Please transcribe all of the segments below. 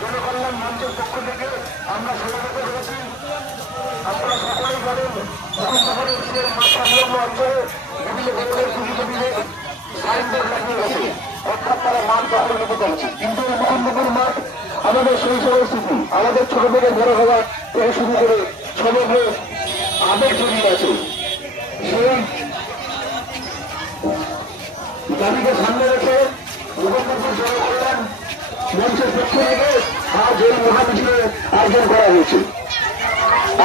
জনকল্যাণ মঞ্চের পক্ষ থেকে আমরা সমাবেত করেছি। আপনারা সকলেই জানেন মুকুন্দপুরের মাঠ সংলগ্ন অঞ্চলে বিভিন্ন ধরনের পুঁজিপতিদের সাইনবোর্ড লাগিয়ে গেছে, অর্থাৎ তারা মাঠ দখল নিতে চাইছে। কিন্তু এই মুকুন্দপুর মাঠ আমাদের শৈশবের স্মৃতি, আমাদের ছোট থেকে বড় হওয়ার থেকে শুরু করে সমগ্র আবেগ জড়িয়ে আছে। সেই দাবিকে সামনে রেখে মুকুন্দপুর জনকল্যাণ মঞ্চের পক্ষ থেকে আজ এই মহামিছিলের আয়োজন করা হয়েছে।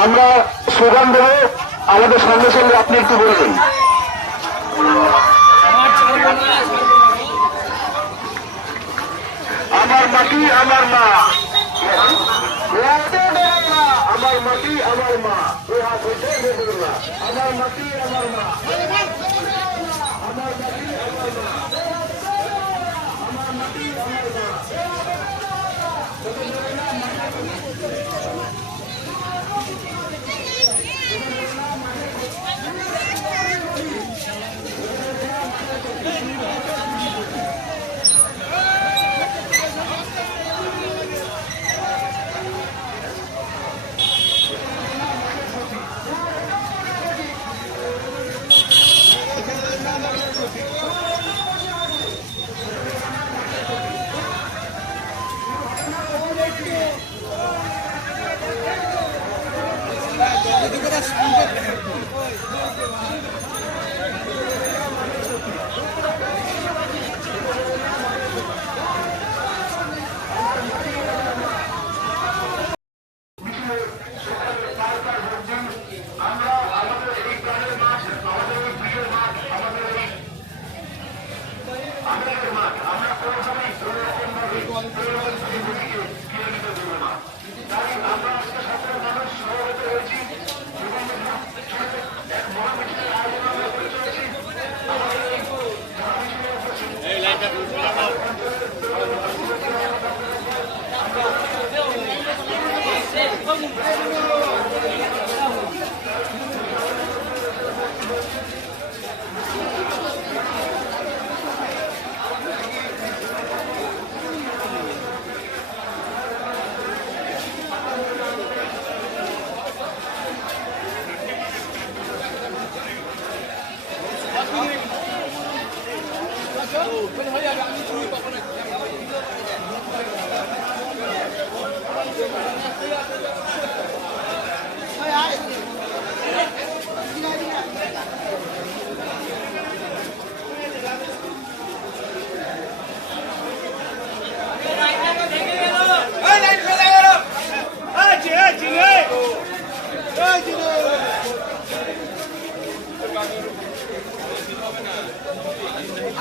আমরা স্লোগান দেব, আমাদের সঙ্গে সঙ্গে আপনি একটু বলবেন। আমার মাটি আমার মা, আমার মাটি আমার মা, আমার মাটি আমার মা, আমার মাটি আমার মা, আমার মাটি আমার মা।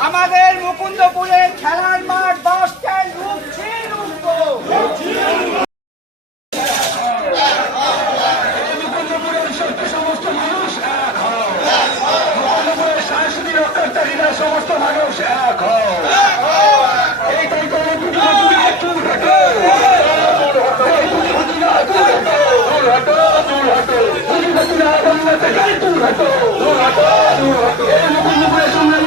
আমাদের মুকুন্দপুরের খেলার মাঠ বাস স্ট্যান্ড মুকুন্দপুরের সমস্ত মানুষ এক হও, মুকুন্দপুরের সংস্কৃতি রক্ষাকারীরা সমস্ত মানুষ এক হও। এইটাই তো পুঁজিপতিরা চুল হাটো, পুঁজিপতিরা চুল হাটো, চুল হাটো, চুল হাটো, পুঁজিপতিরা বাংলা থেকে চুল হাটো, চুল হাটো, চুল হাটো। এই মুকুন্দপুরের সামনে